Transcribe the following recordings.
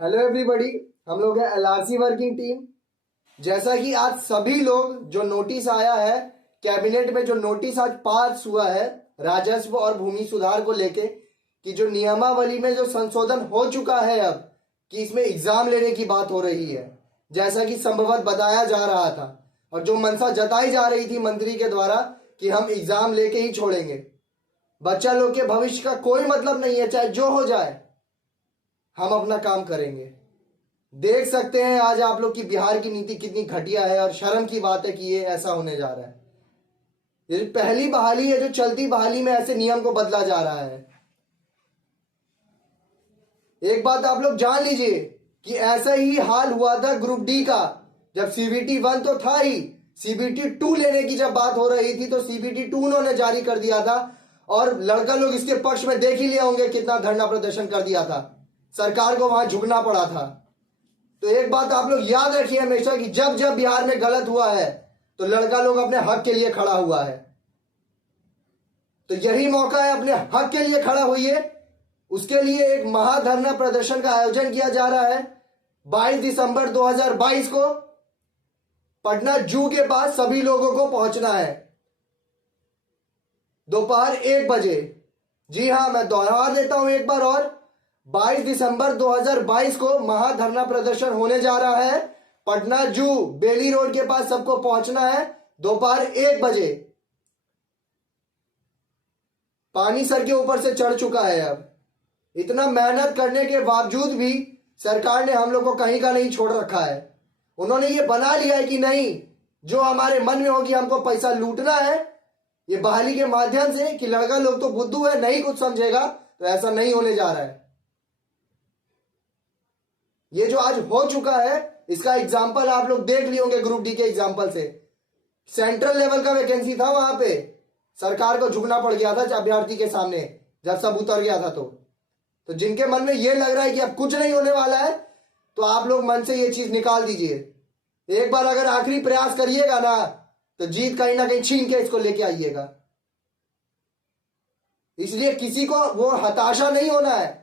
Hello everybody, हम लोग हैं एलआरसी वर्किंग टीम। जैसा कि आज सभी लोग जो नोटिस आया है कैबिनेट में, जो नोटिस आज पास हुआ है राजस्व और भूमि सुधार को लेके, कि जो नियमावली में जो संशोधन हो चुका है अब, कि इसमें एग्जाम लेने की बात हो रही है, जैसा कि संभवत बताया जा रहा था और जो मंशा जताई जा रही थी मंत्री के द्वारा कि हम एग्जाम लेके ही छोड़ेंगे। बच्चा लोग के भविष्य का कोई मतलब नहीं है, चाहे जो हो जाए, हम अपना काम करेंगे। देख सकते हैं आज आप लोग की बिहार की नीति कितनी घटिया है और शर्म की बात है कि ये ऐसा होने जा रहा है। ये पहली बहाली है जो चलती बहाली में ऐसे नियम को बदला जा रहा है। एक बात आप लोग जान लीजिए कि ऐसा ही हाल हुआ था ग्रुप डी का, जब सीबीटी 1 तो था ही, सीबीटी 2 लेने की जब बात हो रही थी तो सीबीटी 2 उन्होंने जारी कर दिया था और लड़का लोग इसके पक्ष में देख ही लिए होंगे कितना धरना प्रदर्शन कर दिया था, सरकार को वहां झुकना पड़ा था। तो एक बात आप लोग याद रखिए हमेशा कि जब जब बिहार में गलत हुआ है तो लड़का लोग अपने हक के लिए खड़ा हुआ है। तो यही मौका है, अपने हक के लिए खड़ा होइए। उसके लिए एक महाधरना प्रदर्शन का आयोजन किया जा रहा है 22 दिसंबर 2022 को पटना जू के पास सभी लोगों को पहुंचना है दोपहर 1 बजे। जी हां, मैं दोहरा देता हूं एक बार और, 22 दिसंबर 2022 को महाधरना प्रदर्शन होने जा रहा है पटना जू बेली रोड के पास। सबको पहुंचना है दोपहर 1 बजे। पानी सर के ऊपर से चढ़ चुका है। अब इतना मेहनत करने के बावजूद भी सरकार ने हम लोग को कहीं का नहीं छोड़ रखा है। उन्होंने ये बना लिया है कि नहीं, जो हमारे मन में होगी हमको पैसा लूटना है, ये बहाली के माध्यम से, कि लड़का लोग तो बुद्धू है, नहीं कुछ समझेगा। तो ऐसा नहीं होने जा रहा है। ये जो आज हो चुका है इसका एग्जाम्पल आप लोग देख लिए होंगे ग्रुप डी के एग्जाम्पल से। सेंट्रल लेवल का वैकेंसी था, वहां पे सरकार को झुकना पड़ गया था अभ्यर्थी के सामने जब सब उतर गया था। तो जिनके मन में ये लग रहा है कि अब कुछ नहीं होने वाला है, तो आप लोग मन से ये चीज निकाल दीजिए। एक बार अगर आखिरी प्रयास करिएगा ना, तो जीत कहीं ना कहीं छीन के इसको लेके आइएगा। इसलिए किसी को वो हताशा नहीं होना है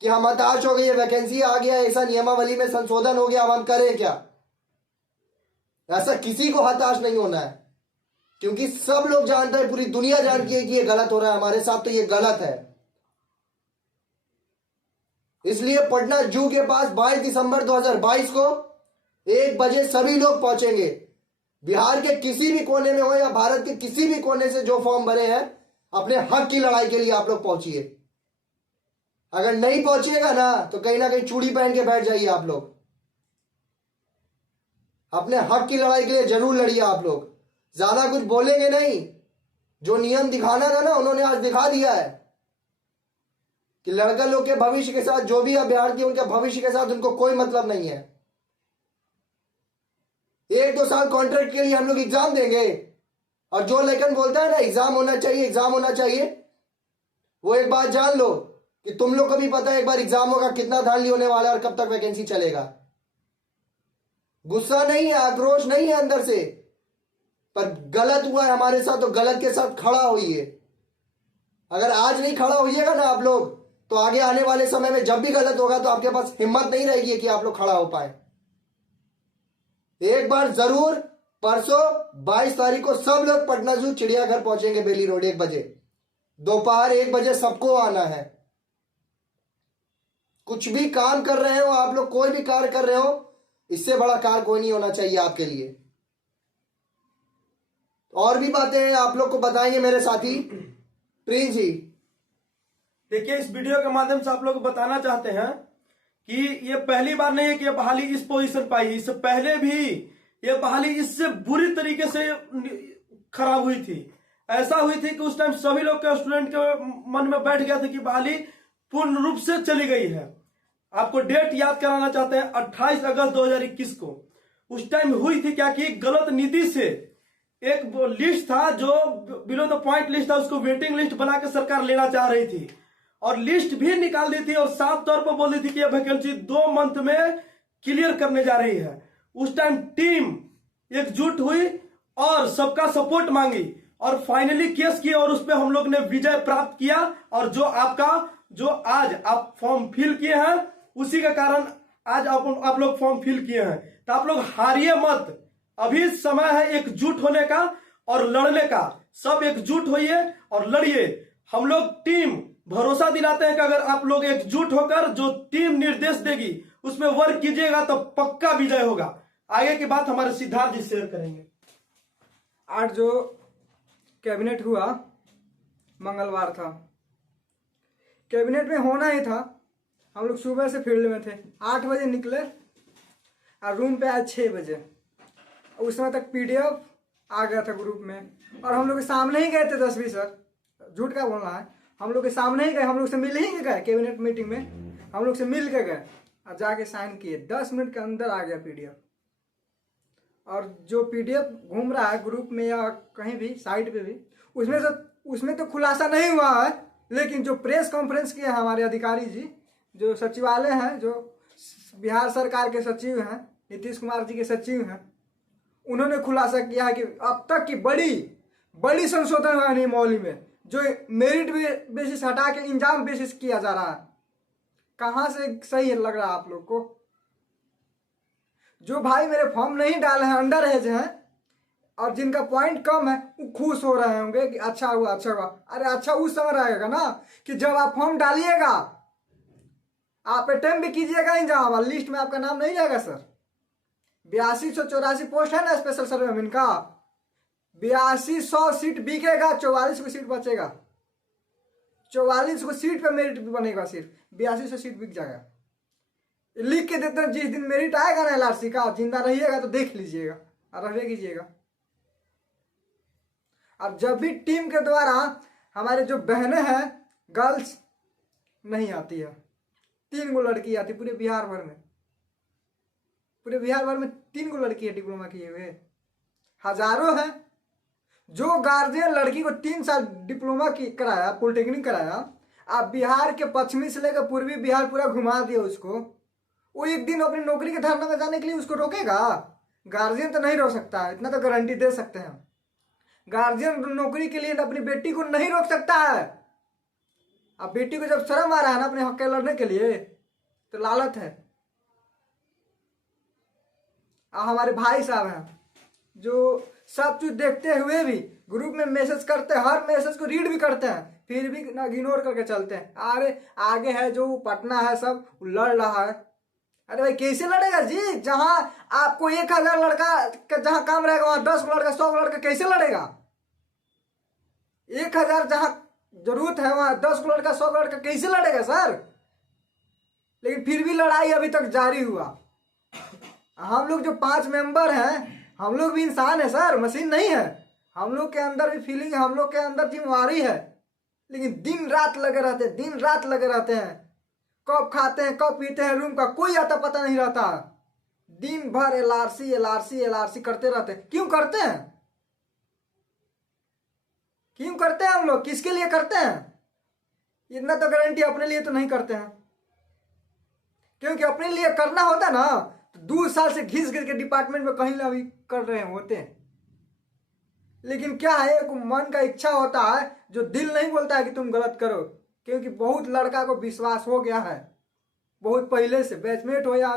कि हम हताश हो गए, वैकेंसी आ गया, ऐसा नियमावली में संशोधन हो गया, अब हम करें क्या। ऐसा किसी को हताश नहीं होना है, क्योंकि सब लोग जानते हैं, पूरी दुनिया जानती है कि ये गलत हो रहा है हमारे साथ, तो ये गलत है। इसलिए पटना जू के पास 22 दिसंबर 2022 को 1 बजे सभी लोग पहुंचेंगे। बिहार के किसी भी कोने में हो या भारत के किसी भी कोने से जो फॉर्म भरे हैं, अपने हक की लड़ाई के लिए आप लोग पहुंचिए। अगर नहीं पहुंचिएगा ना, तो कहीं ना कहीं चूड़ी पहन के बैठ जाइए। आप लोग अपने हक की लड़ाई के लिए जरूर लड़िए। आप लोग ज्यादा कुछ बोलेंगे नहीं, जो नियम दिखाना था ना उन्होंने आज दिखा दिया है कि लड़का लोग के भविष्य के साथ, जो भी अभ्यर्थी उनके भविष्य के साथ उनको कोई मतलब नहीं है। 1-2 साल कॉन्ट्रैक्ट के लिए हम लोग एग्जाम देंगे, और जो लेकिन बोलता है ना एग्जाम होना चाहिए, एग्जाम होना चाहिए, वो एक बात जान लो कि तुम लोग को भी पता है एक बार एग्जाम होगा कितना धांधली होने वाला है और कब तक वैकेंसी चलेगा। गुस्सा नहीं है, आक्रोश नहीं है अंदर से, पर गलत हुआ है हमारे साथ तो गलत के साथ खड़ा होइए। अगर आज नहीं खड़ा होइएगा ना आप लोग, तो आगे आने वाले समय में जब भी गलत होगा तो आपके पास हिम्मत नहीं रहेगी कि आप लोग खड़ा हो पाए। एक बार जरूर परसों 22 तारीख को सब लोग पटना जू चिड़ियाघर पहुंचेंगे बेली रोड 1 बजे, दोपहर 1 बजे सबको आना है। कुछ भी काम कर रहे हो आप लोग, कोई भी कार्य कर रहे हो, इससे बड़ा कार्य कोई नहीं होना चाहिए आपके लिए। और भी बातें हैं आप लोग को बताएंगे मेरे साथी प्रिंस जी। देखिए, इस वीडियो के माध्यम से आप लोग बताना चाहते हैं कि ये पहली बार नहीं है कि ये बहाली इस पोजीशन पाई। इससे पहले भी ये बहाली इससे बुरी तरीके से खराब हुई थी। ऐसा हुई थी कि उस टाइम सभी लोग के स्टूडेंट के मन में बैठ गया था कि बहाली पूर्ण रूप से चली गई है। आपको डेट याद कराना चाहते हैं, 28 अगस्त 2021 को उस टाइम हुई थी क्या कि गलत नीति से एक लिस्ट था जो बिलो द पॉइंट लिस्ट था, उसको वेटिंग लिस्ट बना के सरकार लेना चाह रही थी और लिस्ट भी निकाल दी थी और साफ तौर पर बोल दी थी कि यह वैकेंसी 2 मंथ में क्लियर करने जा रही है। उस टाइम टीम एकजुट हुई और सबका सपोर्ट मांगी और फाइनली केस किया और उस पर हम लोग ने विजय प्राप्त किया। और जो आज आप फॉर्म फिल किए हैं उसी के कारण आज आप लोग फॉर्म फिल किए हैं, तो आप लोग हारिए मत। अभी समय है एकजुट होने का और लड़ने का। सब एकजुट होइए और लड़िए। हम लोग टीम भरोसा दिलाते हैं कि अगर आप लोग एकजुट होकर जो टीम निर्देश देगी उसमें वर्क कीजिएगा तो पक्का विजय होगा। आगे की बात हमारे सिद्धार्थ जी शेयर करेंगे। आज जो कैबिनेट हुआ, मंगलवार था, कैबिनेट में होना ही था। हम लोग सुबह से फील्ड में थे, 8 बजे निकले और रूम पे आए 6 बजे। उस समय तक पीडीएफ आ गया था ग्रुप में, और हम लोग के सामने ही गए थे 10-20 सर, झूठ क्या बोलना है, हम लोग के सामने ही गए, हम लोग से मिल ही गए। कैबिनेट मीटिंग में हम लोग से मिल के गए और जाके साइन किए। 10 मिनट के अंदर आ गया पीडीएफ। और जो पीडीएफ घूम रहा है ग्रुप में या कहीं भी साइट पे भी, उसमें तो खुलासा नहीं हुआ है, लेकिन जो प्रेस कॉन्फ्रेंस किए हैं हमारे अधिकारी जी, जो सचिवालय हैं, जो बिहार सरकार के सचिव हैं, नीतीश कुमार जी के सचिव हैं, उन्होंने खुलासा किया है कि अब तक की बड़ी संशोधन हुआ नियमावली में, जो मेरिट बेसिस हटा के इंजाम बेसिस किया जा रहा है। कहाँ से सही लग रहा है आप लोग को? जो भाई मेरे फॉर्म नहीं डाले हैं, अंडर एज हैं, और जिनका पॉइंट कम है, वो खुश हो रहे होंगे कि अच्छा हुआ अच्छा हुआ। अरे अच्छा उस समय रहेगा ना कि जब आप फॉर्म डालिएगा, आप अटेम्प्ट भी कीजिएगा इंजाम, लिस्ट में आपका नाम नहीं जाएगा सर। 8284 पोस्ट है ना स्पेशल सर्वे का, 8200 सीट बिकेगा, 44 को सीट बचेगा। 44 को सीट पे मेरिट भी बनेगा, सिर्फ 8200 सीट बिक जाएगा। लिख के देते हैं, जिस दिन मेरिट आएगा ना एलआरसी का, जिंदा रहिएगा तो देख लीजिएगा और रहे कीजिएगा। अब जब भी टीम के द्वारा हमारे जो बहनें हैं, गर्ल्स नहीं आती है, 3 गो लड़की आती पूरे बिहार भर में। पूरे बिहार भर में 3 गो लड़की है डिप्लोमा किए हुए, हजारों हैं। जो गार्जियन लड़की को 3 साल डिप्लोमा की कराया, पॉलिटेक्निक कराया, आप बिहार के पश्चिमी से लेकर पूर्वी बिहार पूरा घुमा दिया उसको, वो एक दिन अपनी नौकरी के धरना में जाने के लिए उसको रोकेगा? गार्जियन तो नहीं रोक सकता है, इतना तो गारंटी दे सकते हैं। गार्जियन नौकरी के लिए अपनी बेटी को नहीं रोक सकता है। अब बेटी को जब शर्म आ रहा है ना अपने हक के लड़ने के लिए, तो लालच है। हमारे भाई साहब हैं जो सब चीज देखते हुए भी ग्रुप में मैसेज करते हैं, हर मैसेज को रीड भी करते हैं, फिर भी ना इग्नोर करके चलते हैं। अरे आगे है जो पटना है, सब लड़ रहा है। अरे भाई कैसे लड़ेगा जी? जहां आपको 1000 लड़का का जहां काम रहेगा, वहां 10 लड़का 100 लड़का कैसे लड़ेगा? 1000 जहां जरूरत है, वहां 10 लड़का 100 लड़का कैसे लड़ेगा सर? लेकिन फिर भी लड़ाई अभी तक जारी हुआ। हम लोग जो 5 मेंबर हैं, हम लोग भी इंसान है सर, मशीन नहीं है। हम लोग के अंदर भी फीलिंग है, हम लोग के अंदर जिम्मेवारी है। लेकिन दिन रात लगे रहते हैं, दिन रात लगे रहते हैं। कब खाते हैं कब पीते हैं, रूम का कोई आता पता नहीं रहता। दिन भर एलआरसी एलआरसी एलआरसी करते रहते हैं। क्यों करते हैं? क्यों करते हैं हम लोग? किसके लिए करते हैं? इतना तो गारंटी अपने लिए तो नहीं करते हैं, क्योंकि अपने लिए करना होता ना तो 2 साल से घिस के डिपार्टमेंट में कहीं ना भी कर रहे होते हैं। लेकिन क्या है, एक मन का इच्छा होता है, जो दिल नहीं बोलता है कि तुम गलत करो। क्योंकि बहुत लड़का को विश्वास हो गया है, बहुत पहले से बैचमेट हो या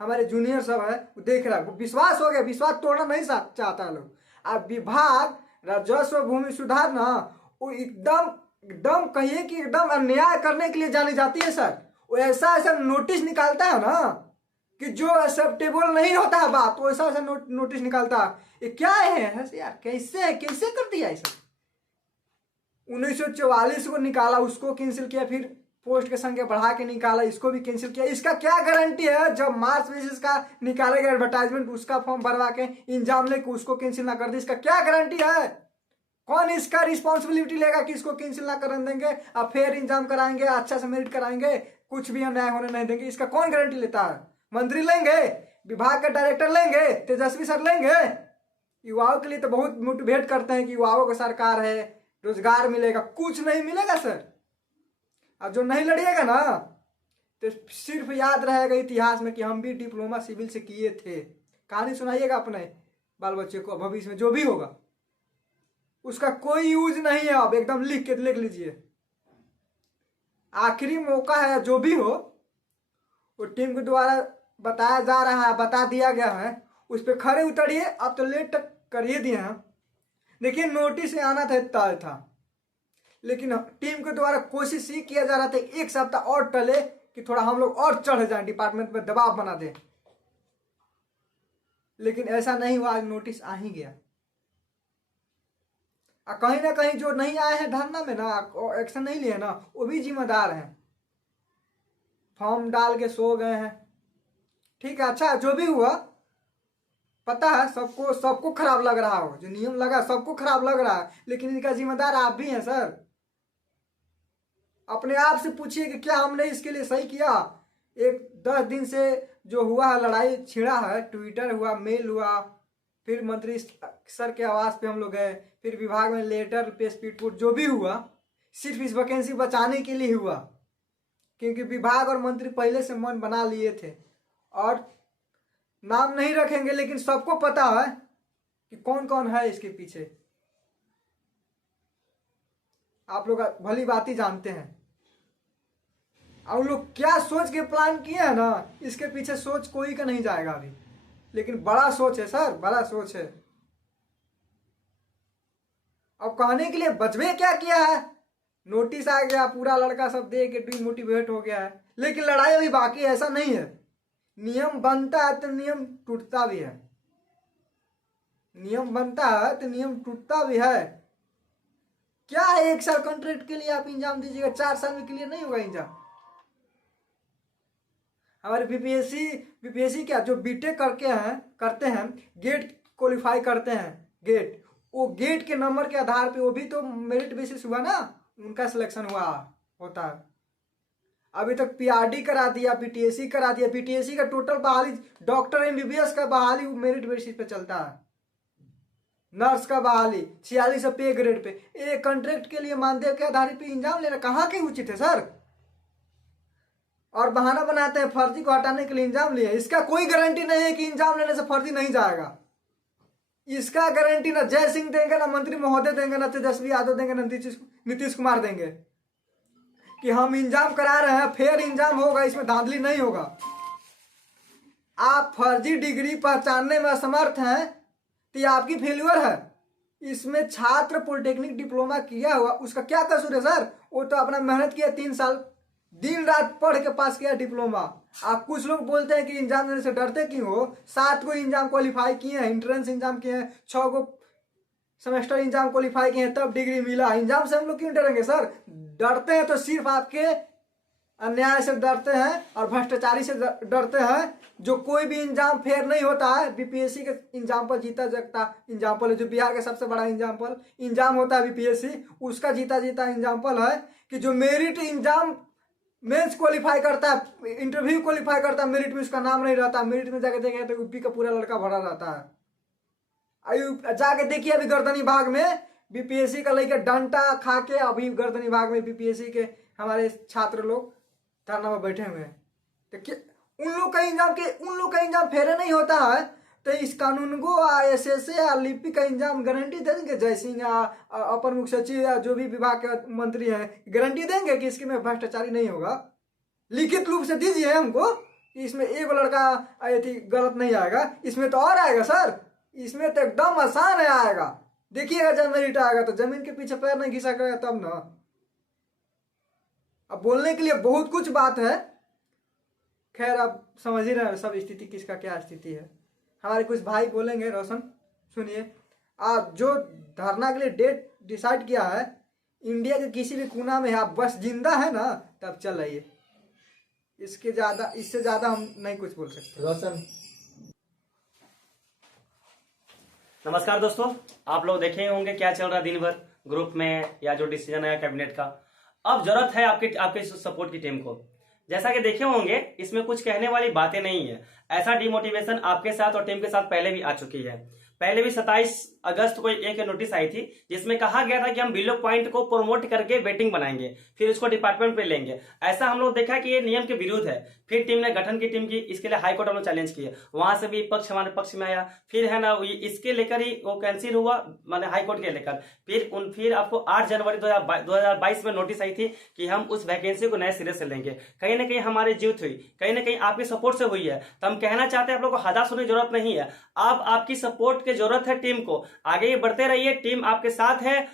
हमारे जूनियर सब है, वो देख रहा है, वो विश्वास हो गया। विश्वास तोड़ना नहीं चाहता लोग। अब विभाग राजस्व भूमि सुधार ना, वो एकदम कहिए कि एकदम अन्याय करने के लिए जानी जाती है सर। वो ऐसा नोटिस निकालता है ना कि जो एक्सेप्टेबल नहीं होता है बात, तो ऐसा नोटिस निकालता है। ये क्या है यार? कैसे कर दिया ऐसा? 1944 को निकाला, उसको कैंसिल किया, फिर पोस्ट के संख्या बढ़ा के निकाला, इसको भी कैंसिल किया। इसका क्या गारंटी है जब मार्च बेसिस का निकालेगा एडवर्टाइजमेंट, उसका फॉर्म भरवा के इंजाम लेके उसको कैंसिल ना कर दे? इसका क्या गारंटी है? कौन इसका रिस्पॉन्सिबिलिटी लेगा कि इसको कैंसिल ना करने देंगे, अब फिर इंजाम कराएंगे, अच्छा से मेरिट कराएंगे, कुछ भी अन्याय होने नहीं देंगे? इसका कौन गारंटी लेता है? मंत्री लेंगे, विभाग के डायरेक्टर लेंगे, तेजस्वी सर लेंगे। युवाओं के लिए तो बहुत मोटिवेट करते हैं कि युवाओं की सरकार है, रोजगार मिलेगा। कुछ नहीं मिलेगा सर। अब जो नहीं लड़िएगा ना तो सिर्फ याद रहेगा इतिहास में कि हम भी डिप्लोमा सिविल से किए थे। कहानी सुनाइएगा अपने बाल बच्चे को, भविष्य में जो भी होगा उसका कोई यूज नहीं है। अब एकदम लिख लीजिए। आखिरी मौका है, जो भी हो वो टीम के द्वारा बताया जा रहा है, बता दिया गया है, उस पर खड़े उतरिए। अब तो लेट तक करिए दिए हैं। देखिए नोटिस आना था तय था, लेकिन टीम के द्वारा कोशिश ही किया जा रहा था एक सप्ताह और टले कि थोड़ा हम लोग और चढ़ जाएं, डिपार्टमेंट में दबाव बना दें, लेकिन ऐसा नहीं हुआ। आज नोटिस आ ही गया। कहीं ना कहीं जो नहीं आए हैं धरना में ना, एक्शन नहीं लिए ना, वो भी जिम्मेदार हैं। फॉर्म डाल के सो गए हैं। ठीक है, अच्छा जो भी हुआ, पता है सबको खराब लग रहा हो, जो नियम लगा सबको खराब लग रहा है, लेकिन इनका जिम्मेदार आप भी हैं सर। अपने आप से पूछिए कि क्या हमने इसके लिए सही किया। एक 10 दिन से जो हुआ है, लड़ाई छिड़ा है, ट्विटर हुआ, मेल हुआ, फिर मंत्री सर के आवास पे हम लोग गए, फिर विभाग में लेटर पे स्पीड, जो भी हुआ सिर्फ इस वैकेंसी बचाने के लिए हुआ, क्योंकि विभाग और मंत्री पहले से मन बना लिए थे। और नाम नहीं रखेंगे, लेकिन सबको पता है कि कौन कौन है इसके पीछे। आप लोग भली बात ही जानते हैं। और लोग क्या सोच के प्लान किए हैं ना, इसके पीछे सोच कोई का नहीं जाएगा अभी, लेकिन बड़ा सोच है सर, बड़ा सोच है। अब कहने के लिए बचवे क्या किया है, नोटिस आ गया, पूरा लड़का सब दे के डिमोटिवेट हो गया है, लेकिन लड़ाई अभी बाकी है। ऐसा नहीं है, नियम बनता है तो नियम टूटता भी है, नियम बनता है तो नियम टूटता भी है। क्या है 1 साल कॉन्ट्रैक्ट के लिए आप इंजाम दीजिएगा, 4 साल में क्लियर नहीं होगा इंजाम। हमारे बीपीएससी क्या जो बीटेक करते हैं, गेट क्वालिफाई करते हैं, गेट, वो गेट के नंबर के आधार पे, वो भी तो मेरिट बेसिस हुआ ना, उनका सिलेक्शन हुआ होता है। अभी तक पीआरडी करा दिया, बीटीएससी करा दिया। बीटीएससी का टोटल बहाली, डॉक्टर एमबीबीएस का बहाली मेरिट बेसिस पे चलता है, नर्स का बहाली 46 पे ग्रेड पे। एक कॉन्ट्रैक्ट के लिए मानदेय के आधार पे इंजाम लेना कहाँ के उचित है सर। और बहाना बनाते हैं फर्जी को हटाने के लिए इंजाम लिए। इसका कोई गारंटी नहीं है कि इंजाम लेने से फर्जी नहीं जाएगा। इसका गारंटी ना जय सिंह देंगे, ना मंत्री महोदय देंगे, ना तेजस्वी यादव देंगे, ना नीतीश कुमार देंगे कि हम इंजाम करा रहे हैं, फेयर इंजाम होगा, इसमें धांधली नहीं होगा। आप फर्जी डिग्री पहचानने में असमर्थ हैं तो ये आपकी फेल्यूर है। इसमें छात्र पॉलिटेक्निक डिप्लोमा किया हुआ, उसका क्या कसूर है सर। वो तो अपना मेहनत किया, 3 साल दिन रात पढ़ के पास किया डिप्लोमा। आप कुछ लोग बोलते हैं कि इंजाम देने से डरते क्यों हो। 7 को इंजाम क्वालिफाई किए हैं, एंट्रेंस इंजाम किए हैं, 6 को सेमेस्टर इंजाम क्वालिफाई किए हैं, तब डिग्री मिला। इंजाम से हम लोग क्यों डरेंगे सर। डरते हैं तो सिर्फ आपके अन्याय से डरते हैं और भ्रष्टाचारी से डरते हैं। जो कोई भी इंजाम फेयर नहीं होता है, बीपीएससी के एग्जाम्पल जीता जगता एग्जाम्पल है, जो बिहार का सबसे बड़ा इंजाम होता है बीपीएससी, उसका जीता एग्जाम्पल है कि जो मेरिट इंजाम मेंस क्वालिफाई करता है, इंटरव्यू क्वालिफाई करता है, मेरिट में उसका नाम नहीं रहता। मेरिट में जाके देखें तो यूपी का पूरा लड़का भरा रहता है। जाके देखिए अभी गर्दनी भाग में बीपीएससी का लेकर डंटा खा के, अभी गर्दनी भाग में बीपीएससी के हमारे छात्र लोग धरना में बैठे हुए हैं। तो उन लोग का इंजाम फेयर नहीं होता है, तो इस कानून को एसएसए या लिपि का इंजाम गारंटी दे देंगे। जय सिंह या अपर मुख्य सचिव या जो भी विभाग के मंत्री हैं, गारंटी देंगे कि इसके में भ्रष्टाचारी नहीं होगा। लिखित रूप से दीजिए हमको, इसमें एक लड़का गलत नहीं आएगा। इसमें तो और आएगा सर, इसमें तो एकदम आसान है आएगा। देखिएगा जब मेरिट आएगा तो जमीन के पीछे पैर नहीं घिसा करेगा तब ना। अब बोलने के लिए बहुत कुछ बात है, खैर आप समझ ही रहे हैं सब स्थिति, किसका क्या स्थिति है। हमारे कुछ भाई बोलेंगे, रोशन सुनिए। आप जो धरना के लिए डेट डिसाइड किया है, इंडिया के किसी भी कोना में आप बस जिंदा है ना, तब चल आइए। इससे ज्यादा हम नहीं कुछ बोल सकते। रोशन, नमस्कार दोस्तों, आप लोग देखे होंगे क्या चल रहा है दिन भर ग्रुप में, या जो डिसीजन आया कैबिनेट का। अब जरूरत है आपके सपोर्ट की टीम को। जैसा कि देखे होंगे, इसमें कुछ कहने वाली बातें नहीं है। ऐसा डिमोटिवेशन आपके साथ और टीम के साथ पहले भी आ चुकी है। पहले भी 27 अगस्त को एक नोटिस आई थी, जिसमें कहा गया था कि हम बिलो पॉइंट को प्रमोट करके वेटिंग बनाएंगे, फिर उसको डिपार्टमेंट पे लेंगे। ऐसा हम लोग देखा कि ये नियम के विरुद्ध है। फिर टीम ने गठन की टीम की, इसके लिए हाईकोर्ट हम लोग चैलेंज किए, वहां से भी पक्ष हमारे पक्ष में आया, फिर है ना इसके लेकर ही वो कैंसिल हुआ, माने हाईकोर्ट के लेकर। फिर आपको 8 जनवरी 2022 में नोटिस आई थी कि हम उस वैकेंसी को नए सिरे से लेंगे। कहीं ना कहीं हमारी जीत हुई, कहीं ना कहीं आपकी सपोर्ट से हुई है। तो हम कहना चाहते हैं आप लोग को हताश होने की जरूरत नहीं है, अब आपकी सपोर्ट की जरूरत है टीम को, आगे बढ़ते रहिए, टीम आपके साथ है,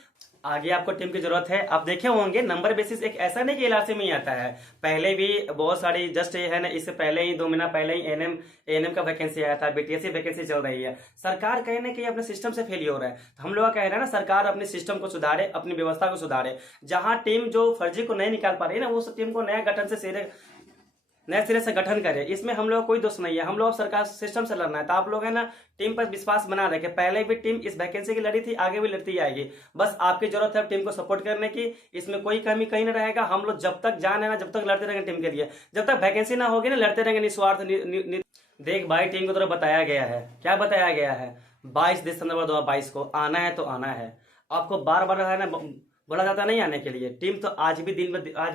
आगे आपको टीम की जरूरत है। आप देखे होंगे नंबर बेसिस एक ऐसा नहीं कि एलआरसी में ही आता है, पहले भी बहुत सारी जस्ट है ना, इससे पहले ही 2 महीना पहले ही एएनएम का वैकेंसी आया था, बीटीएससी वैकेंसी चल रही है। सरकार कहीं ना कहीं अपने सिस्टम से फेल हो रहा है। तो हम लोग कह रहे हैं ना, सरकार अपने सिस्टम को सुधारे, अपनी व्यवस्था को सुधारे। जहां टीम जो फर्जी को नहीं निकाल पा रही है ना, उस टीम को नया गठन से नए सिरे से गठन करे, इसमें हम लोग कोई दोष नहीं है। हम लोग सरकार सिस्टम से लड़ना है, तो आप लोग है ना टीम पर विश्वास बना रखे। पहले भी टीम इस वैकेंसी की लड़ी थी, आगे भी लड़ती आएगी, बस आपकी जरूरत है टीम को सपोर्ट करने की, इसमें कोई कमी कहीं ना रहेगा। हम लोग जब तक जान है ना, जब तक लड़ते रहेंगे टीम के लिए, जब तक वैकेंसी ना होगी ना, लड़ते रहेंगे निस्वार्थ। देख भाई, टीम को तरफ बताया गया है, क्या बताया गया है, 22 दिसंबर 2022 को आना है तो आना है। आपको बार बार है ना बोला जाता नहीं आने के लिए। टीम तो आज भी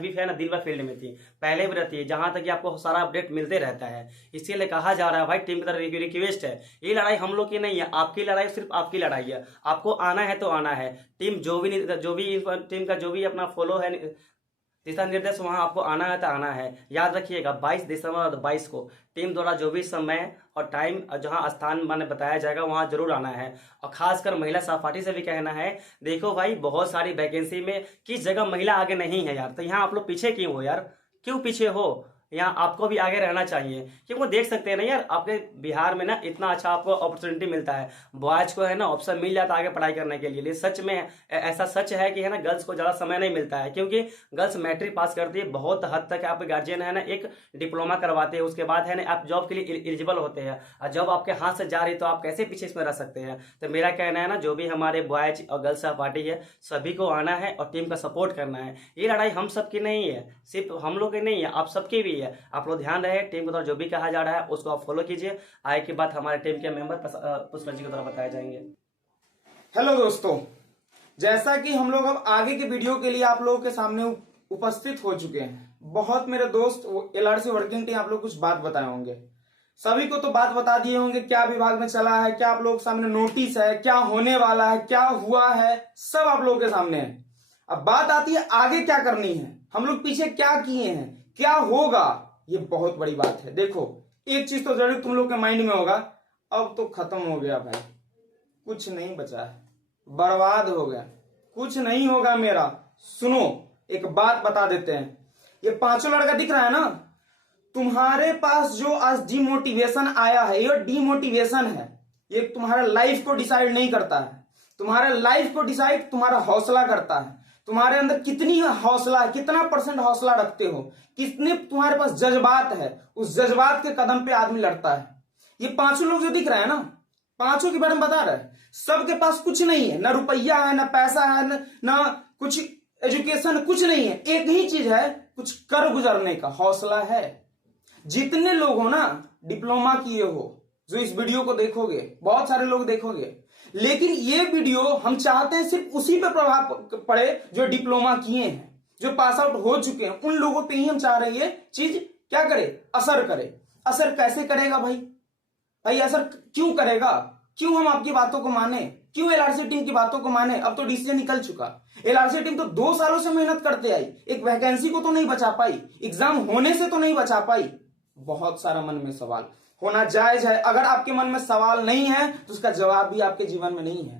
है ना दिन भर फील्ड में थी, पहले भी रहती है, जहां तक कि आपको सारा अपडेट मिलते रहता है। इसीलिए कहा जा रहा है भाई, टीम की तरफ रिक्वेस्ट है, ये लड़ाई हम लोग की नहीं है, आपकी लड़ाई, सिर्फ आपकी लड़ाई है। आपको आना है तो आना है। टीम जो भी टीम का जो भी अपना फॉलो है दिशा निर्देश, वहां आपको आना है तो आना है। याद रखिएगा 22 दिसंबर 2022 को टीम द्वारा जो भी समय और टाइम जहां स्थान मैंने बताया जाएगा, वहां जरूर आना है। और खासकर महिला सहपाठी से भी कहना है, देखो भाई बहुत सारी वैकेंसी में किस जगह महिला आगे नहीं है यार, तो यहाँ आप लोग पीछे क्यों हो यार, क्यों पीछे हो? यहाँ आपको भी आगे रहना चाहिए, क्योंकि देख सकते हैं ना यार, आपके बिहार में ना इतना अच्छा आपको अपॉर्चुनिटी मिलता है, बॉयज को है ना ऑप्शन मिल जाता है आगे पढ़ाई करने के लिए। सच में ऐसा सच है कि है ना गर्ल्स को ज्यादा समय नहीं मिलता है, क्योंकि गर्ल्स मैट्रिक पास करती है, बहुत हद तक आपके गार्जियन है ना एक डिप्लोमा करवाते हैं, उसके बाद है ना आप जॉब के लिए एलिजिबल होते हैं, और जॉब आपके हाथ से जा रही तो आप कैसे पीछे इसमें रह सकते हैं। तो मेरा कहना है ना, जो भी हमारे बॉयज और गर्ल्स पार्टी है, सभी को आना है और टीम का सपोर्ट करना है। ये लड़ाई हम सबकी नहीं है, सिर्फ हम लोग की नहीं है, आप सबकी भी है। आप लोग ध्यान रहे, टीम को जो भी कहा जा रहा है उसको आप फॉलो कीजिए। आगे की बात हमारे टीम के मेंबर पुष्कर जी की तरफ बताए जाएंगे। हेलो दोस्तों, जैसा कि हम लोग अब आगे के वीडियो के लिए आप लोगों के सामने उपस्थित हो चुके हैं, बहुत मेरे दोस्त एलआरसी वर्किंग टीम आप लोग कुछ बात बताए होंगे, सभी को तो बात बता दिए होंगे, क्या विभाग में चला है, क्या आप लोगों के सामने नोटिस है, क्या होने वाला है, क्या हुआ है, सब आप लोगों के सामने है। अब बात आती है आगे क्या करनी है, हम लोग पीछे क्या किए हैं, क्या होगा, ये बहुत बड़ी बात है। देखो एक चीज तो जरूर तुम लोग के माइंड में होगा, अब तो खत्म हो गया भाई, कुछ नहीं बचा है, बर्बाद हो गया, कुछ नहीं होगा मेरा। सुनो एक बात बता देते हैं, ये 5 लड़का दिख रहा है ना, तुम्हारे पास जो आज डिमोटिवेशन आया है, ये डिमोटिवेशन है, ये तुम्हारा लाइफ को डिसाइड नहीं करता है, तुम्हारे लाइफ को डिसाइड तुम्हारा हौसला करता है। तुम्हारे अंदर कितनी हौसला, कितना % हौसला रखते हो, कितने तुम्हारे पास जज्बात है, उस जज्बात के कदम पे आदमी लड़ता है। ये 5 लोग जो दिख रहे हैं ना, 5 के बारे में बता रहे हैं, सबके पास कुछ नहीं है, ना रुपया है, ना पैसा है, ना कुछ एजुकेशन, कुछ नहीं है, एक ही चीज है, कुछ कर गुजरने का हौसला है। जितने लोग हो ना डिप्लोमा किए हो, जो इस वीडियो को देखोगे, बहुत सारे लोग देखोगे, लेकिन ये वीडियो हम चाहते हैं सिर्फ उसी पे प्रभाव पड़े जो डिप्लोमा किए हैं, जो पास आउट हो चुके हैं, उन लोगों पे ही हम चाह रहे हैं ये चीज क्या करे, असर करे। असर कैसे करेगा भाई असर क्यों करेगा, क्यों हम आपकी बातों को माने, क्यों एलआरसी टीम की बातों को माने। अब तो डिसीजन निकल चुका, एलआरसी टीम तो 2 सालों से मेहनत करते आई, एक वैकेंसी को तो नहीं बचा पाई, एग्जाम होने से तो नहीं बचा पाई। बहुत सारा मन में सवाल होना जायज है, अगर आपके मन में सवाल नहीं है तो उसका जवाब भी आपके जीवन में नहीं है।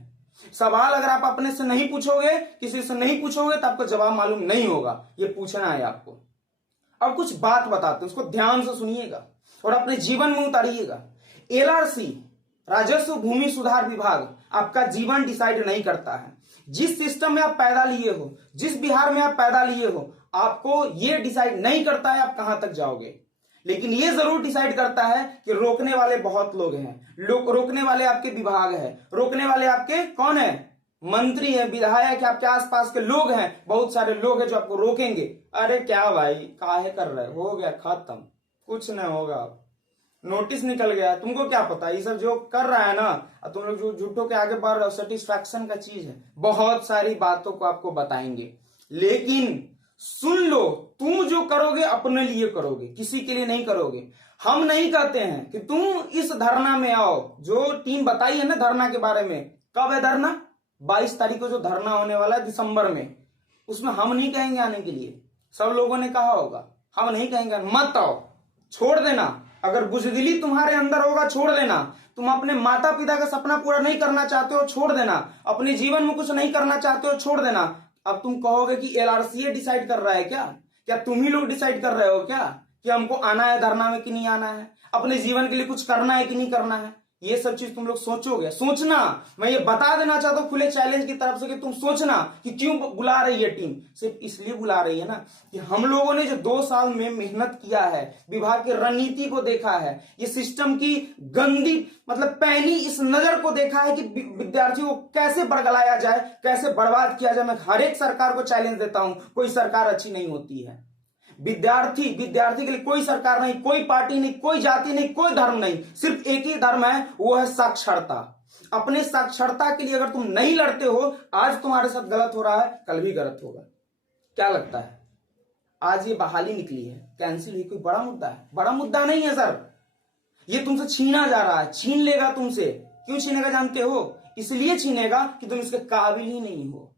सवाल अगर आप अपने से नहीं पूछोगे, किसी से नहीं पूछोगे, तो आपको जवाब मालूम नहीं होगा, ये पूछना है आपको। अब कुछ बात बताते हैं, उसको ध्यान से सुनिएगा और अपने जीवन में उतारिएगा। एलआरसी राजस्व भूमि सुधार विभाग आपका जीवन डिसाइड नहीं करता है। जिस सिस्टम में आप पैदा लिए हो, जिस बिहार में आप पैदा लिए हो, आपको ये डिसाइड नहीं करता है आप कहां तक जाओगे, लेकिन ये जरूर डिसाइड करता है कि रोकने वाले बहुत लोग हैं, रोकने वाले आपके विभाग है, रोकने वाले आपके कौन है, मंत्री है, विधायक है, आपके आसपास के लोग हैं, बहुत सारे लोग हैं जो आपको रोकेंगे। अरे क्या भाई काहे कर रहे, हो गया खत्म, कुछ नहीं होगा, नोटिस निकल गया, तुमको क्या पता, ये सब जो कर रहा है ना, तुम लोग जो झूठों के आगे बढ़ रहे हो, सेटिस्फैक्शन का चीज है। बहुत सारी बातों को आपको बताएंगे, लेकिन सुन लो, तुम जो करोगे अपने लिए करोगे, किसी के लिए नहीं करोगे। हम नहीं कहते हैं कि तुम इस धरना में आओ, जो टीम बताई है ना धरना के बारे में। कब है धरना? 22 तारीख को जो धरना होने वाला है दिसंबर में, उसमें हम नहीं कहेंगे आने के लिए। सब लोगों ने कहा होगा, हम नहीं कहेंगे मत आओ, छोड़ देना। अगर बुजदिली तुम्हारे अंदर होगा छोड़ देना। तुम अपने माता पिता का सपना पूरा नहीं करना चाहते हो छोड़ देना। अपने जीवन में कुछ नहीं करना चाहते हो छोड़ देना। अब तुम कहोगे कि एलआरसी डिसाइड कर रहा है क्या तुम ही लोग डिसाइड कर रहे हो क्या कि हमको आना है धरना में कि नहीं आना है, अपने जीवन के लिए कुछ करना है कि नहीं करना है? ये सब चीज तुम लोग सोचोगे। सोचना, मैं ये बता देना चाहता हूं खुले चैलेंज की तरफ से कि तुम सोचना कि क्यों बुला रही है टीम। सिर्फ इसलिए बुला रही है ना कि हम लोगों ने जो 2 साल में मेहनत किया है, विभाग की रणनीति को देखा है, ये सिस्टम की गंदी मतलब पैनी इस नजर को देखा है कि विद्यार्थियों को कैसे बरगलाया जाए, कैसे बर्बाद किया जाए। मैं हर एक सरकार को चैलेंज देता हूं, कोई सरकार अच्छी नहीं होती है। विद्यार्थी के लिए कोई सरकार नहीं, कोई पार्टी नहीं, कोई जाति नहीं, कोई धर्म नहीं, सिर्फ एक ही धर्म है, वो है साक्षरता। अपने साक्षरता के लिए अगर तुम नहीं लड़ते हो, आज तुम्हारे साथ गलत हो रहा है, कल भी गलत होगा। क्या लगता है? आज ये बहाली निकली है, कैंसिल हुई, कोई बड़ा मुद्दा है? बड़ा मुद्दा नहीं है सर, ये तुमसे छीना जा रहा है, छीन लेगा तुमसे। क्यों छीनेगा जानते हो? इसलिए छीनेगा कि तुम इसके काबिल ही नहीं हो।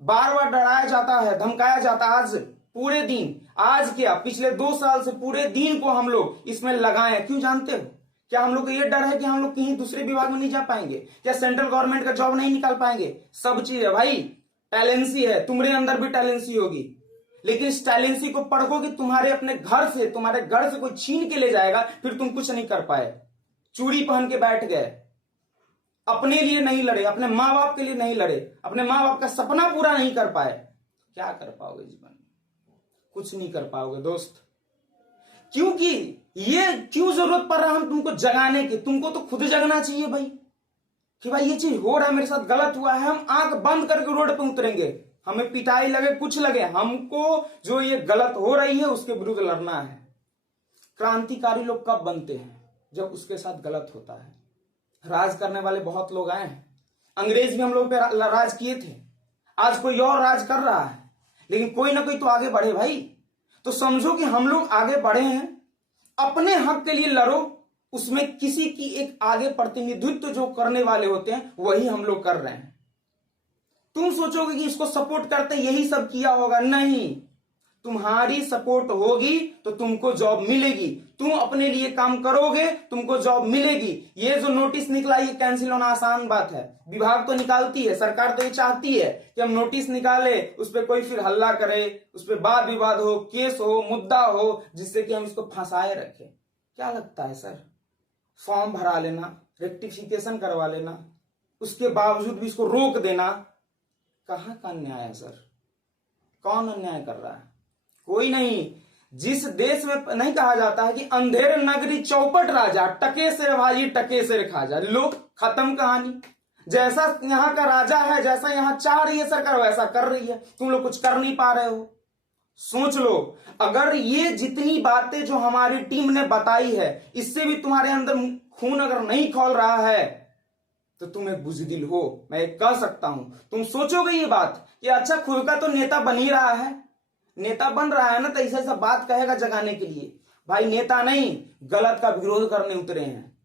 बार बार डराया जाता है, धमकाया जाता है। आज पूरे दिन, आज क्या पिछले 2 साल से पूरे दिन को हम लोग इसमें लगाए हैं। क्यों जानते हो? क्या हम लोग को ये डर है कि हम लोग कहीं दूसरे विभाग में नहीं जा पाएंगे? क्या सेंट्रल गवर्नमेंट का जॉब नहीं निकाल पाएंगे? सब चीज है भाई, टैलेंसी है, तुम्हारे अंदर भी टैलेंसी होगी, लेकिन इस टैलेंसी को पढ़ो कि तुम्हारे अपने तुम्हारे घर से कोई छीन के ले जाएगा, फिर तुम कुछ नहीं कर पाए। चूड़ी पहन के बैठ गए, अपने लिए नहीं लड़े, अपने माँ बाप के लिए नहीं लड़े, अपने माँ बाप का सपना पूरा नहीं कर पाए। क्या कर पाओगे जीवन में? कुछ नहीं कर पाओगे दोस्त। क्योंकि ये क्यों जरूरत पड़ रहा है हम तुमको जगाने की? तुमको तो खुद जगना चाहिए भाई कि भाई ये चीज हो रहा है, मेरे साथ गलत हुआ है। हम आंख बंद करके रोड पे उतरेंगे, हमें पिटाई लगे कुछ लगे, हमको जो ये गलत हो रही है उसके विरुद्ध लड़ना है। क्रांतिकारी लोग कब बनते हैं? जब उसके साथ गलत होता है। राज करने वाले बहुत लोग आए हैं, अंग्रेज भी हम लोग पे राज किए थे, आज कोई और राज कर रहा है, लेकिन कोई ना कोई तो आगे बढ़े भाई। तो समझो कि हम लोग आगे बढ़े हैं, अपने हक के लिए लड़ो। उसमें किसी की एक आगे प्रतिनिधित्व जो करने वाले होते हैं वही हम लोग कर रहे हैं। तुम सोचोगे कि इसको सपोर्ट करते यही सब किया होगा, नहीं। तुम्हारी सपोर्ट होगी तो तुमको जॉब मिलेगी, तुम अपने लिए काम करोगे तुमको जॉब मिलेगी। ये जो नोटिस निकला ये कैंसिल होना आसान बात है। विभाग तो निकालती है, सरकार तो ये चाहती है कि हम नोटिस निकाले, उस पर कोई फिर हल्ला करे, उस पर वाद विवाद हो, केस हो, मुद्दा हो, जिससे कि हम इसको फंसाए रखें। क्या लगता है सर? फॉर्म भरा लेना, रेक्टिफिकेशन करवा लेना, उसके बावजूद भी इसको रोक देना, कहां का अन्याय है सर? कौन अन्याय कर रहा है? कोई नहीं। जिस देश में नहीं कहा जाता है कि अंधेर नगरी चौपट राजा, टके से भाजी टके से खाजा, लो खत्म कहानी। जैसा यहाँ का राजा है, जैसा यहाँ चाह रही है सरकार वैसा कर रही है, तुम लोग कुछ कर नहीं पा रहे हो। सोच लो, अगर ये जितनी बातें जो हमारी टीम ने बताई है इससे भी तुम्हारे अंदर खून अगर नहीं खौल रहा है तो तुम एक बुजदिल हो, मैं एक कह सकता हूं। तुम सोचोगे ये बात कि अच्छा खुद का तो नेता बन ही रहा है, नेता बन रहा है ना, तो ऐसा बात कहेगा जगाने के लिए। भाई नेता नहीं, गलत का विरोध करने उतरे हैं।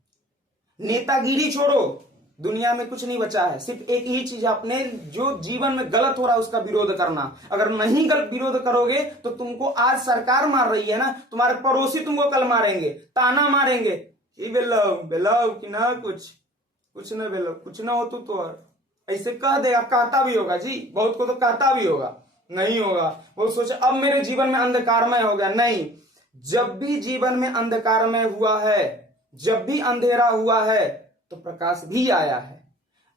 नेतागिरी छोड़ो, दुनिया में कुछ नहीं बचा है, सिर्फ एक ही चीज, अपने जो जीवन में गलत हो रहा है उसका विरोध करना। अगर नहीं गलत विरोध करोगे तो तुमको आज सरकार मार रही है ना, तुम्हारे पड़ोसी तुमको कल मारेंगे, ताना मारेंगे कि बेलाव कि ना कुछ ना बेलाव, कुछ ना हो तो ऐसे कह देगा, कहता भी होगा जी, बहुत को तो कहता भी होगा, नहीं होगा। वो सोचे अब मेरे जीवन में अंधकारमय हो गया। नहीं, जब भी जीवन में अंधकारमय हुआ है, जब भी अंधेरा हुआ है तो प्रकाश भी आया है।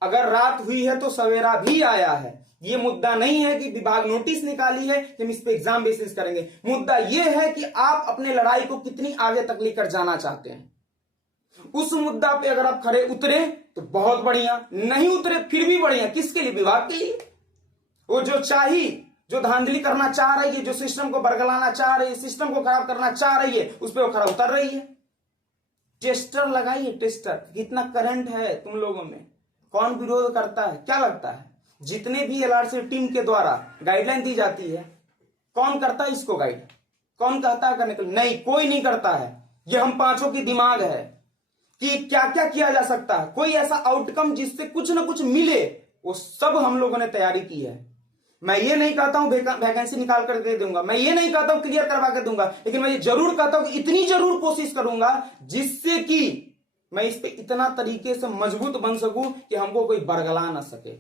अगर रात हुई है तो सवेरा भी आया है। ये मुद्दा नहीं है कि विभाग नोटिस निकाली है कि हम इस पे एग्जाम बेसिस करेंगे। मुद्दा ये है कि आप अपने लड़ाई को कितनी आगे तक लेकर जाना चाहते हैं। उस मुद्दा पे अगर आप खड़े उतरे तो बहुत बढ़िया, नहीं उतरे फिर भी बढ़िया। किसके लिए? विभाग के लिए। वो जो धांधली करना चाह रही है, जो सिस्टम को बरगलाना चाह रही है, सिस्टम को खराब करना चाह रही है, उस पर वो खड़ा उतर रही है। टेस्टर लगाइए, टेस्टर, कितना करंट है तुम लोगों में, कौन विरोध करता है? क्या लगता है जितने भी एलआरसी टीम के द्वारा गाइडलाइन दी जाती है कौन करता है इसको गाइड? कौन कहता है करने के लिए? नहीं, कोई नहीं करता है। ये हम पांचों की दिमाग है कि क्या क्या किया जा सकता है, कोई ऐसा आउटकम जिससे कुछ ना कुछ मिले, वो सब हम लोगों ने तैयारी की है। मैं ये नहीं कहता हूं वैकेंसी निकाल कर दे दूंगा, मैं ये नहीं कहता हूं क्लियर करवा के दूंगा, लेकिन मैं ये जरूर कहता हूं कि इतनी जरूर कोशिश करूंगा जिससे कि मैं इस पे इतना तरीके से मजबूत बन सकूं कि हमको कोई बरगला ना सके,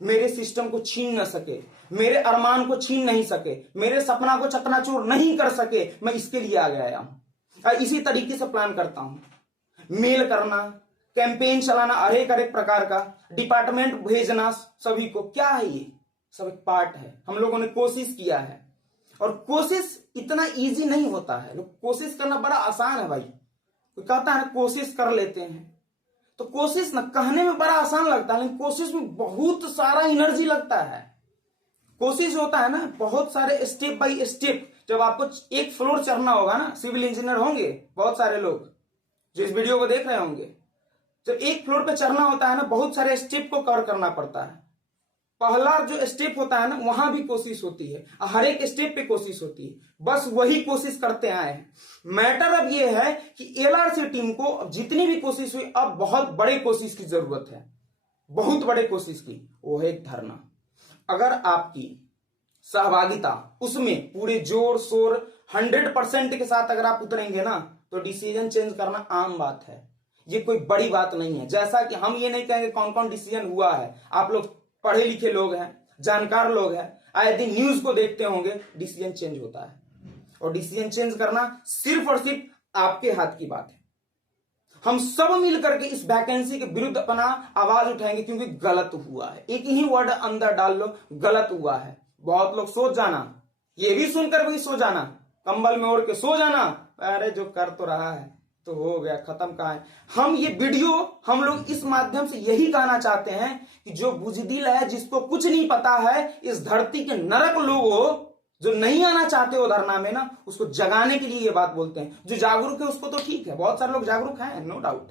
मेरे सिस्टम को छीन ना सके, मेरे अरमान को छीन नहीं सके, मेरे सपना को चकनाचूर नहीं कर सके। मैं इसके लिए आगे आया हूं। इसी तरीके से प्लान करता हूं, मेल करना, कैंपेन चलाना, हर एक प्रकार का डिपार्टमेंट भेजना सभी को। क्या है ये सब? एक पार्ट है। हम लोगों ने कोशिश किया है, और कोशिश इतना इजी नहीं होता है। कोशिश करना बड़ा आसान है भाई। कोई कहता है कोशिश कर लेते हैं, तो कोशिश ना कहने में बड़ा आसान लगता है, लेकिन कोशिश में बहुत सारा एनर्जी लगता है। कोशिश होता है ना बहुत सारे स्टेप बाय स्टेप। जब आपको एक फ्लोर चढ़ना होगा ना, सिविल इंजीनियर होंगे बहुत सारे लोग जो इस वीडियो को देख रहे होंगे, जब एक फ्लोर पे चढ़ना होता है ना, बहुत सारे स्टेप को कवर करना पड़ता है। पहला जो स्टेप होता है ना, वहां भी कोशिश होती है, हर एक स्टेप पे कोशिश होती है। बस वही कोशिश करते आए हैं। मैटर अब ये है कि एलआरसी टीम को अब जितनी भी कोशिश हुई, अब बहुत बड़े कोशिश की जरूरत है, बहुत बड़े कोशिश की। वो है एक धरना। अगर आपकी सहभागिता उसमें पूरे जोर शोर 100% के साथ अगर आप उतरेंगे ना, तो डिसीजन चेंज करना आम बात है। ये कोई बड़ी बात नहीं है। जैसा कि हम ये नहीं कहेंगे कौन कौन डिसीजन हुआ है, आप लोग पढ़े लिखे लोग हैं, जानकार लोग हैं, आए दिन न्यूज को देखते होंगे, डिसीजन चेंज होता है। और डिसीजन चेंज करना सिर्फ और सिर्फ आपके हाथ की बात है। हम सब मिलकर के इस वैकेंसी के विरुद्ध अपना आवाज उठाएंगे, क्योंकि गलत हुआ है। एक ही वर्ड अंदर डाल लो, गलत हुआ है। बहुत लोग सोच जाना, ये भी सुनकर भी सो जाना, कंबल में ओढ़ के सो जाना, अरे जो कर तो रहा है तो हो गया, खत्म कहां है। हम ये वीडियो हम लोग इस माध्यम से यही कहना चाहते हैं कि जो बुजदिल है, जिसको कुछ नहीं पता है, इस धरती के नरक लोगों जो नहीं आना चाहते हो धरना में ना, उसको जगाने के लिए ये बात बोलते हैं। जो जागरूक है उसको तो ठीक है, बहुत सारे लोग जागरूक हैं, नो डाउट।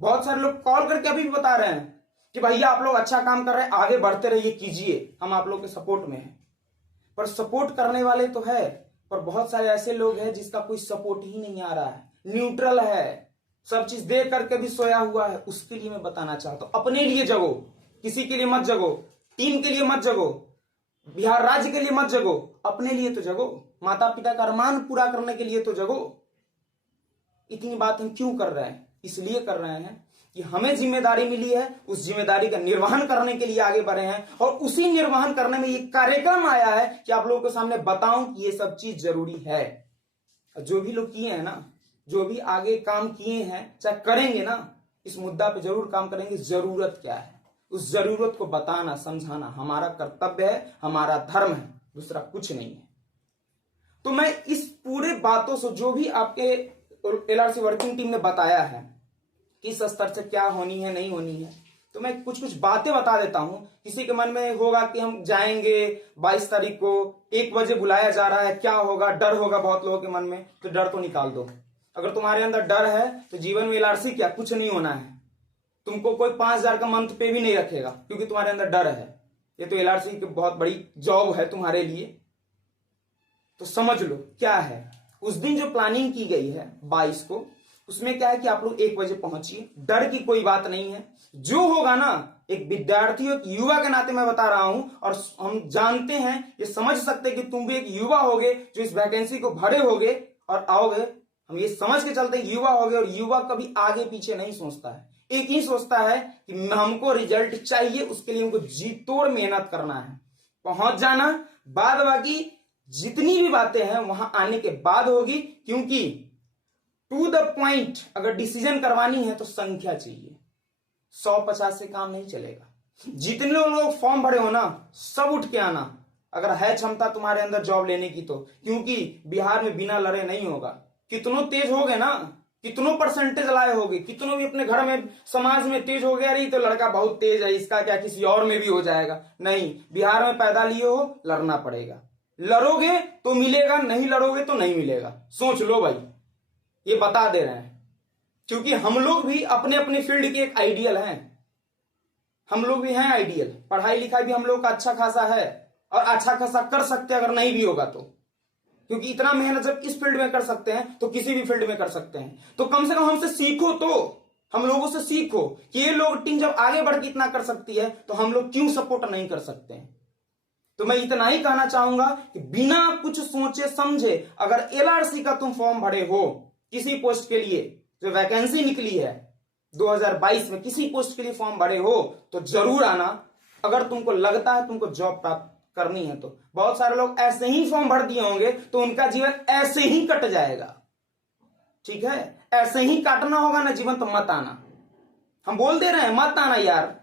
बहुत सारे लोग कॉल करके अभी भी बता रहे हैं कि भैया आप लोग अच्छा काम कर रहे हैं, आगे बढ़ते रहिए, कीजिए, हम आप लोग के सपोर्ट में हैं। पर सपोर्ट करने वाले तो है, पर बहुत सारे ऐसे लोग हैं जिसका कोई सपोर्ट ही नहीं आ रहा है, न्यूट्रल है, सब चीज देख करके भी सोया हुआ है। उसके लिए मैं बताना चाहता हूं, अपने लिए जगो, किसी के लिए मत जगो, टीम के लिए मत जगो, बिहार राज्य के लिए मत जगो, अपने लिए तो जगो, माता पिता का अरमान पूरा करने के लिए तो जगो। इतनी बात हम क्यों कर रहे हैं? इसलिए कर रहे हैं कि हमें जिम्मेदारी मिली है, उस जिम्मेदारी का निर्वहन करने के लिए आगे बढ़े हैं, और उसी निर्वहन करने में ये कार्यक्रम आया है कि आप लोगों के सामने बताऊं कि ये सब चीज जरूरी है। जो भी लोग किए हैं ना, जो भी आगे काम किए हैं, चाहे करेंगे ना, इस मुद्दा पे जरूर काम करेंगे। जरूरत क्या है, उस जरूरत को बताना, समझाना हमारा कर्तव्य है, हमारा धर्म है, दूसरा कुछ नहीं है। तो मैं इस पूरे बातों से, जो भी आपके एलआरसी वर्किंग टीम ने बताया है किस स्तर से क्या होनी है नहीं होनी है, तो मैं कुछ कुछ बातें बता देता हूं। किसी के मन में होगा कि हम जाएंगे 22 तारीख को 1 बजे बुलाया जा रहा है, क्या होगा, डर होगा बहुत लोगों के मन में, तो डर तो निकाल दो। अगर तुम्हारे अंदर डर है तो जीवन में एलआरसी क्या, कुछ नहीं होना है। तुमको कोई 5,000 का मंथ पे भी नहीं रखेगा, क्योंकि तुम्हारे अंदर डर है। ये तो एलआरसी की बहुत बड़ी जॉब है तुम्हारे लिए, तो समझ लो क्या है। उस दिन जो प्लानिंग की गई है 22 को, उसमें क्या है कि आप लोग 1 बजे पहुंचिए, डर की कोई बात नहीं है। जो होगा ना, एक विद्यार्थी एक युवा के नाते मैं बता रहा हूं, और हम जानते हैं, ये समझ सकते हैं कि तुम भी एक युवा होगे जो इस वैकेंसी को भरे होगे और आओगे। हम ये समझ के चलते हैं युवा होगे, और युवा कभी आगे पीछे नहीं सोचता है, एक ही सोचता है कि हमको रिजल्ट चाहिए, उसके लिए हमको जी तोड़ मेहनत करना है, पहुंच जाना। बाद बाकी जितनी भी बातें हैं वहां आने के बाद होगी, क्योंकि टू द पॉइंट अगर डिसीजन करवानी है तो संख्या चाहिए। 150 से काम नहीं चलेगा। जितने लोग फॉर्म भरे हो ना, सब उठ के आना, अगर है क्षमता तुम्हारे अंदर जॉब लेने की तो, क्योंकि बिहार में बिना लड़े नहीं होगा। कितनों तेज हो गए ना, कितनों परसेंटेज लाए होगे, कितनों भी अपने घर में समाज में तेज हो गया, अरे तो लड़का बहुत तेज है, इसका क्या किसी और में भी हो जाएगा। नहीं, बिहार में पैदा लिए हो, लड़ना पड़ेगा। लड़ोगे तो मिलेगा, नहीं लड़ोगे तो नहीं मिलेगा। सोच लो भाई, ये बता दे रहे हैं, क्योंकि हम लोग भी अपने अपने फील्ड के एक आइडियल हैं। हम लोग भी हैं आइडियल, पढ़ाई लिखाई भी हम लोग का अच्छा खासा है, और अच्छा खासा कर सकते हैं, अगर नहीं भी होगा तो, क्योंकि इतना मेहनत जब इस फील्ड में कर सकते हैं तो किसी भी फील्ड में कर सकते हैं। तो कम से कम हमसे सीखो, तो हम लोगों से सीखो कि ये लोग टीम जब आगे बढ़ के इतना कर सकती है तो हम लोग क्यों सपोर्ट नहीं कर सकते हैं। तो मैं इतना ही कहना चाहूंगा कि बिना कुछ सोचे समझे अगर एलआरसी का तुम फॉर्म भरे हो किसी पोस्ट के लिए, जो वैकेंसी निकली है 2022 में, किसी पोस्ट के लिए फॉर्म भरे हो तो जरूर आना। अगर तुमको लगता है तुमको जॉब प्राप्त करनी है तो बहुत सारे लोग ऐसे ही फॉर्म भर दिए होंगे तो उनका जीवन ऐसे ही कट जाएगा। ठीक है, ऐसे ही काटना होगा ना जीवन, तो मत आना। हम बोल दे रहे हैं मत आना यार।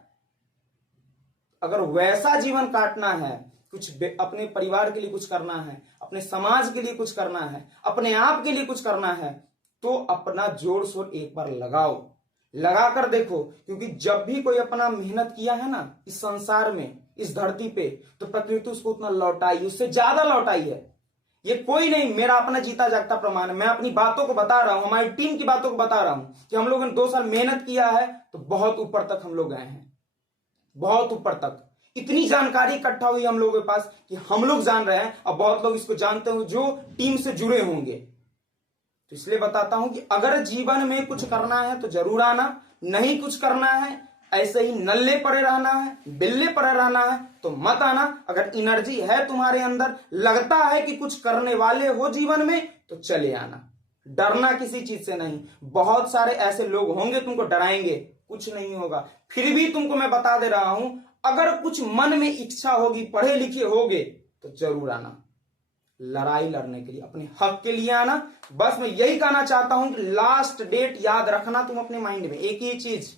अगर वैसा जीवन काटना है, कुछ अपने परिवार के लिए कुछ करना है, अपने समाज के लिए कुछ करना है, अपने आप के लिए कुछ करना है, तो अपना जोर शोर एक बार लगाओ, लगा कर देखो। क्योंकि जब भी कोई अपना मेहनत किया है ना इस संसार में, इस धरती पे, तो प्रकृति उसको उतना लौटाई, उससे ज्यादा लौटाई है। ये कोई नहीं, मेरा अपना जीता जागता प्रमाण है। मैं अपनी बातों को बता रहा हूं, हमारी टीम की बातों को बता रहा हूं कि हम लोगों ने 2 साल मेहनत किया है तो बहुत ऊपर तक हम लोग गए हैं, बहुत ऊपर तक। इतनी जानकारी इकट्ठा हुई हम लोगों के पास कि हम लोग जान रहे हैं और बहुत लोग इसको जानते हैं जो टीम से जुड़े होंगे। तो इसलिए बताता हूं कि अगर जीवन में कुछ करना है तो जरूर आना, नहीं कुछ करना है, ऐसे ही नल्ले पड़े रहना है, बिल्ले पड़े रहना है, तो मत आना। अगर एनर्जी है तुम्हारे अंदर, लगता है कि कुछ करने वाले हो जीवन में, तो चले आना। डरना किसी चीज से नहीं। बहुत सारे ऐसे लोग होंगे तुमको डराएंगे, कुछ नहीं होगा। फिर भी तुमको मैं बता दे रहा हूं, अगर कुछ मन में इच्छा होगी, पढ़े लिखे होगे, तो जरूर आना। लड़ाई लड़ने के लिए, अपने हक के लिए आना। बस मैं यही कहना चाहता हूं कि लास्ट डेट याद रखना तुम अपने माइंड में, एक ही चीज,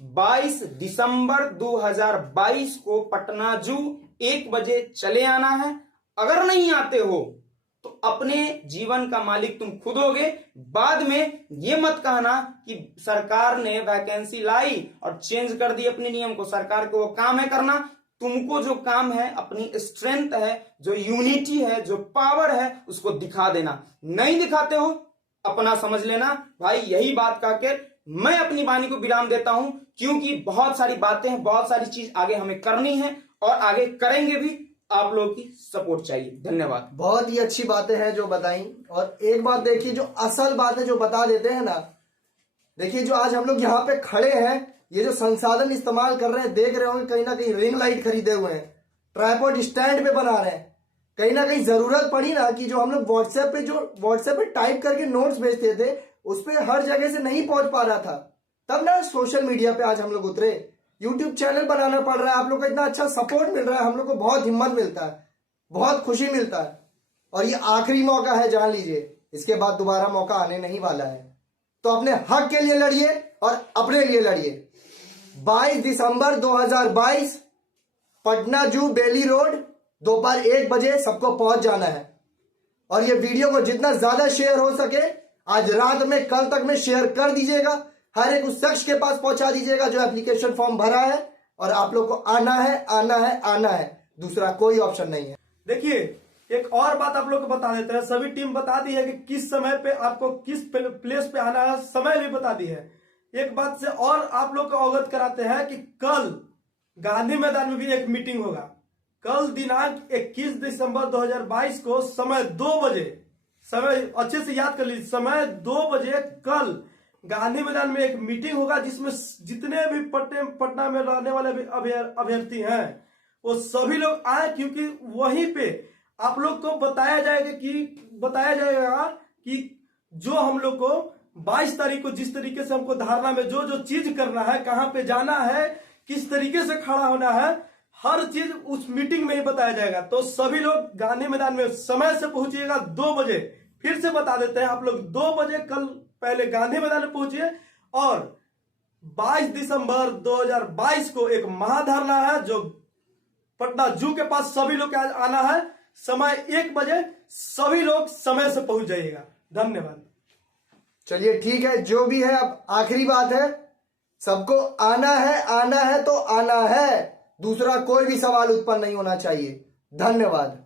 22 दिसंबर 2022 को पटना जू 1 बजे चले आना है। अगर नहीं आते हो तो अपने जीवन का मालिक तुम खुद होगे। बाद में ये मत कहना कि सरकार ने वैकेंसी लाई और चेंज कर दी अपने नियम को। सरकार को वो काम है करना, तुमको जो काम है, अपनी स्ट्रेंथ है, जो यूनिटी है, जो पावर है, उसको दिखा देना। नहीं दिखाते हो, अपना समझ लेना। भाई यही बात कह के मैं अपनी वाणी को विराम देता हूं, क्योंकि बहुत सारी बातें हैं, बहुत सारी चीज आगे हमें करनी है और आगे करेंगे भी। आप लोगों की सपोर्ट चाहिए। धन्यवाद। बहुत ही अच्छी बातें हैं जो बताई। और एक बात देखिए, जो असल बात है जो बता देते हैं ना, देखिए जो आज हम लोग यहाँ पे खड़े हैं, ये जो संसाधन इस्तेमाल कर रहे हैं, देख रहे होंगे कहीं ना कहीं रिंग लाइट खरीदे हुए हैं, ट्राइपॉड स्टैंड पे बना रहे हैं। कहीं ना कहीं जरूरत पड़ी ना कि जो हम लोग व्हाट्सएप पे टाइप करके नोट्स भेजते थे, उस पर हर जगह से नहीं पहुंच पा रहा था, तब ना सोशल मीडिया पे आज हम लोग उतरे। यूट्यूब चैनल बनाना पड़ रहा है, आप लोग का इतना अच्छा सपोर्ट मिल रहा है, हम लोग को बहुत हिम्मत मिलता है, बहुत खुशी मिलता है। और ये आखिरी मौका है, जान लीजिए, इसके बाद दोबारा मौका आने नहीं वाला है। तो अपने हक के लिए लड़िए और अपने लिए लड़िए। 22 दिसंबर 2022 पटना जू बेली रोड, दोपहर 1 बजे सबको पहुंच जाना है। और ये वीडियो को जितना ज्यादा शेयर हो सके आज रात में, कल तक में शेयर कर दीजिएगा। हर एक उस शख्स के पास पहुंचा दीजिएगा जो एप्लीकेशन फॉर्म भरा है। और आप लोग को आना है, आना है, आना है, दूसरा कोई ऑप्शन नहीं है। देखिए एक और बात आप लोग को बता देते हैं। सभी टीम बता दी है कि किस समय पे आपको किस प्लेस पे आना है, समय भी बता दी है। एक बात से और आप लोग को अवगत कराते हैं कि कल गांधी मैदान में भी एक मीटिंग होगा। कल दिनांक 21 दिसंबर 2022 को समय 2 बजे, समय अच्छे से याद कर लीजिए, समय 2 बजे कल गांधी मैदान में एक मीटिंग होगा, जिसमें जितने भी पटना में रहने वाले अभ्यर्थी हैं वो सभी लोग आए, क्योंकि वहीं पे आप लोग को बताया जाएगा कि जो हम लोग को 22 तारीख को जिस तरीके से हमको धारणा में जो जो चीज करना है, कहां पे जाना है, किस तरीके से खड़ा होना है, हर चीज उस मीटिंग में ही बताया जाएगा। तो सभी लोग गांधी मैदान में समय से पहुंचिएगा 2 बजे। फिर से बता देते हैं, आप लोग 2 बजे कल पहले गांधी मैदान में पहुंचिए। और 22 दिसंबर 2022 को एक महाधरना है जो पटना जू के पास सभी लोग आज आना है। समय 1 बजे, सभी लोग समय से पहुंच जाइएगा। धन्यवाद। चलिए ठीक है, जो भी है, अब आखिरी बात है, सबको आना है तो आना है, दूसरा कोई भी सवाल उत्पन्न नहीं होना चाहिए। धन्यवाद।